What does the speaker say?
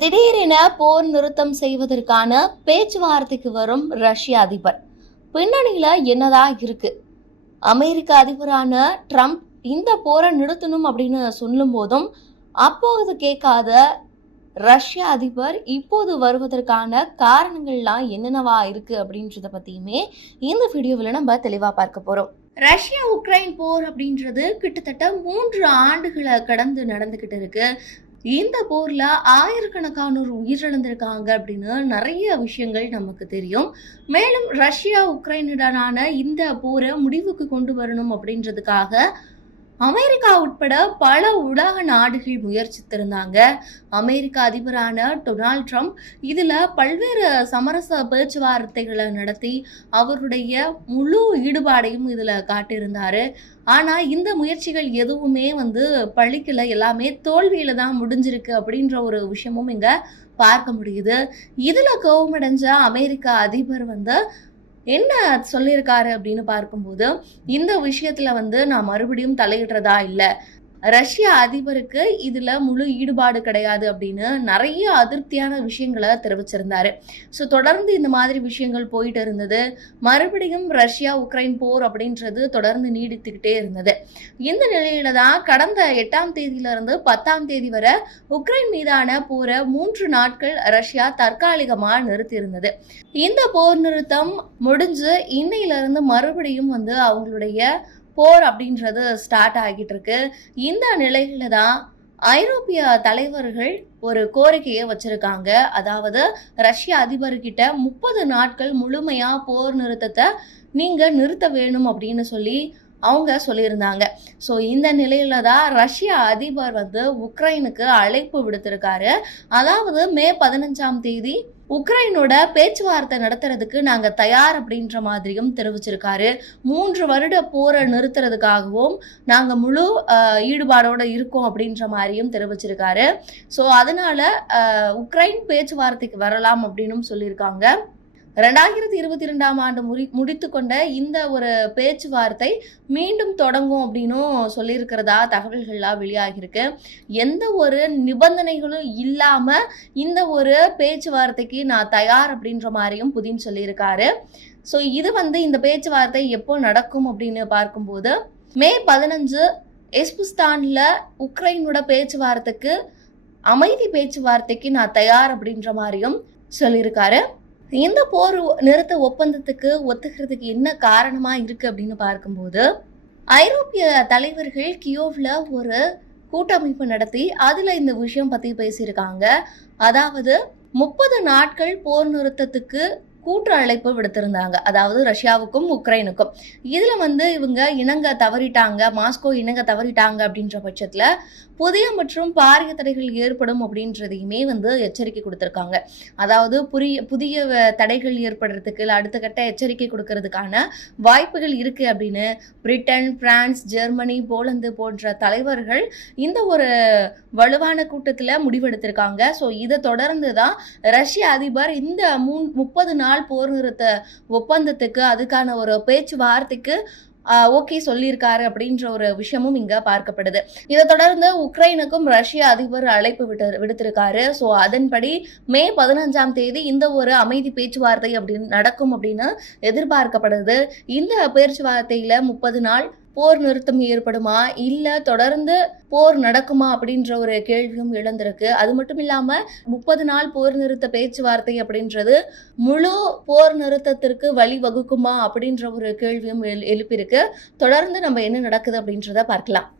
திடீரென போர் நிறுத்தம் செய்வதற்கான பேச்சுவார்த்தைக்கு வரும் ரஷ்ய அதிபர். பின்னணியில என்னதான் இருக்கு? அமெரிக்க அதிபரான ட்ரம்ப் இந்த போரை நிறுத்தணும் அப்படின்னு சொல்லும் போதும் அப்போது கேட்காத ரஷ்ய அதிபர் இப்போது வருவதற்கான காரணங்கள்லாம் என்னென்னவா இருக்கு அப்படின்றத பத்தியுமே இந்த வீடியோவில் நம்ம தெளிவா பார்க்க போறோம். ரஷ்யா உக்ரைன் போர் அப்படின்றது கிட்டத்தட்ட மூன்று ஆண்டுகளை கடந்து நடந்துகிட்டு இருக்கு. இந்த போர்ல ஆயிரக்கணக்கானோர் உயிரிழந்திருக்காங்க அப்படின்னு நிறைய விஷயங்கள் நமக்கு தெரியும். மேலும் ரஷ்யா உக்ரைனுடனான இந்த போரை முடிவுக்கு கொண்டு வரணும் அப்படின்றதுக்காக அமெரிக்கா உட்பட பல உலக நாடுகள் முயற்சித்திருந்தாங்க. அமெரிக்க அதிபரான டொனால்ட் ட்ரம்ப் இதில் பல்வேறு சமரச பேச்சுவார்த்தைகளை நடத்தி அவருடைய முழு ஈடுபாடையும் இதில் காட்டியிருந்தார். ஆனால் இந்த முயற்சிகள் எதுவுமே வந்து பழிக்கல. எல்லாமே தோல்வியில் தான் முடிஞ்சிருக்கு அப்படின்ற ஒரு விஷயமும் இங்கே பார்க்க முடியுது. இதில் கோவமடைஞ்ச அமெரிக்க அதிபர் வந்து என்ன சொல்லியிருக்காரு அப்படின்னு பார்க்கும்போது இந்த விஷயத்துல வந்து நான் மறுபடியும் தலையிடுறதா இல்லை? ரஷ்ய அதிபருக்கு இதுல முழு ஈடுபாடு கிடையாது அப்படின்னு நிறைய அதிருப்தியான விஷயங்களை தெரிவிச்சிருந்தாரு. ஸோ தொடர்ந்து இந்த மாதிரி விஷயங்கள் போயிட்டு இருந்தது. மறுபடியும் ரஷ்யா உக்ரைன் போர் அப்படின்றது தொடர்ந்து நீடித்துக்கிட்டே இருந்தது. இந்த நிலையில தான் கடந்த எட்டாம் தேதியில இருந்து பத்தாம் தேதி வரை உக்ரைன் மீதான போரை மூன்று நாட்கள் ரஷ்யா தற்காலிகமா நிறுத்தியிருந்தது. இந்த போர் நிறுத்தம் முடிஞ்சு இன்னையில இருந்து மறுபடியும் வந்து அவங்களுடைய போர் அப்படின்றது ஸ்டார்ட் ஆகிட்டு இருக்கு இந்த நிலையில தான் ஐரோப்பிய தலைவர்கள் ஒரு கோரிக்கையை வச்சிருக்காங்க. அதாவது ரஷ்ய அதிபர்கிட்ட முப்பது நாட்கள் முழுமையா போர் நிறுத்தத்தை நீங்க நிறுத்த வேணும் அப்படின்னு சொல்லி அவங்க சொல்லியிருந்தாங்க. ஸோ இந்த நிலையில தான் ரஷ்ய அதிபர் வந்து உக்ரைனுக்கு அழைப்பு விடுத்திருக்காரு. அதாவது மே பதினஞ்சாம் தேதி உக்ரைனோட பேச்சுவார்த்தை நடத்துறதுக்கு நாங்க தயார் அப்படின்ற மாதிரியும் தெரிவிச்சிருக்காரு. மூன்று வருட போரை நிறுத்துறதுக்காகவும் நாங்க முழு ஈடுபாடோட இருக்கோம் அப்படின்ற மாதிரியும் தெரிவிச்சிருக்காரு. ஸோ அதனால உக்ரைன் பேச்சுவார்த்தைக்கு வரலாம் அப்படின்னும் சொல்லியிருக்காங்க. ரெண்டாயிரத்தி இருபத்தி ரெண்டாம் ஆண்டு முடி முடித்து கொண்ட இந்த ஒரு பேச்சுவார்த்தை மீண்டும் தொடங்கும் அப்படின்னும் சொல்லியிருக்கிறதா தகவல்கள்லாம் வெளியாகியிருக்கு. எந்த ஒரு நிபந்தனைகளும் இல்லாம இந்த ஒரு பேச்சுவார்த்தைக்கு நான் தயார் அப்படின்ற மாதிரியும் புதின் சொல்லியிருக்காரு. ஸோ இது வந்து இந்த பேச்சுவார்த்தை எப்போ நடக்கும் அப்படின்னு பார்க்கும்போது மே பதினஞ்சு எஸ்புஸ்தான்ல உக்ரைனோட பேச்சுவார்த்தைக்கு அமைதி பேச்சுவார்த்தைக்கு நான் தயார் அப்படின்ற மாதிரியும் சொல்லியிருக்காரு. இந்த போர் நிறுத்த ஒப்பந்தத்துக்கு ஒத்துக்கிறதுக்கு என்ன காரணமா இருக்கு அப்படின்னு பார்க்கும்போது ஐரோப்பிய தலைவர்கள் கியோவில் ஒரு கூட்டமைப்பு நடத்தி அதில் இந்த விஷயம் பற்றி பேசியிருக்காங்க. அதாவது முப்பது நாட்கள் போர் நிறுத்தத்துக்கு கூற்று அழைப்பு விடுத்திருந்தாங்க. அதாவது ரஷ்யாவுக்கும் உக்ரைனுக்கும். இதில் வந்து இவங்க இணங்க தவறிட்டாங்க மாஸ்கோ இணங்க தவறிட்டாங்க அப்படின்ற பட்சத்தில் புதிய மற்றும் பாரிய தடைகள் ஏற்படும் அப்படின்றதையுமே வந்து எச்சரிக்கை கொடுத்துருக்காங்க. அதாவது புரிய புதிய வ- தடைகள் ஏற்படுறதுக்கு அடுத்த கட்ட எச்சரிக்கை கொடுக்கறதுக்கான வாய்ப்புகள் இருக்குது அப்படின்னு பிரிட்டன் பிரான்ஸ் ஜெர்மனி போலந்து போன்ற தலைவர்கள் இந்த ஒரு வலுவான கூட்டத்தில் முடிவெடுத்திருக்காங்க. ஸோ இதை தொடர்ந்து தான் ரஷ்ய அதிபர் இந்த மூ முப்பது நாள் போர் நிறுத்த ஒப்பந்தத்துக்கு அதுக்கான ஒரு பேச்சுவார்த்தைக்கு ஓகே சொல்லியிருக்காரு அப்படின்ற ஒரு விஷயமும் இங்க பார்க்கப்படுது. இதை தொடர்ந்து உக்ரைனுக்கும் ரஷ்ய அதிபர் அழைப்பு விட்டு விடுத்திருக்காரு. ஸோ அதன்படி மே பதினஞ்சாம் தேதி இந்த ஒரு அமைதி பேச்சுவார்த்தை அப்படின்னு நடக்கும் அப்படின்னு எதிர்பார்க்கப்படுது. இந்த பேச்சுவார்த்தையில முப்பது நாள் போர் நிறுத்தம் ஏற்படுமா? இல்ல தொடர்ந்து போர் நடக்குமா? அப்படின்ற ஒரு கேள்வியும் எழுந்திருக்கு. அது மட்டும் இல்லாம முப்பது நாள் போர் நிறுத்த பேச்சுவார்த்தை அப்படின்றது முழு போர் நிறுத்தத்திற்கு வழி வகுக்குமா அப்படின்ற ஒரு கேள்வியும் எழு- எழுப்பியிருக்கு. தொடர்ந்து நம்ம என்ன நடக்குது அப்படின்றத பார்க்கலாம்.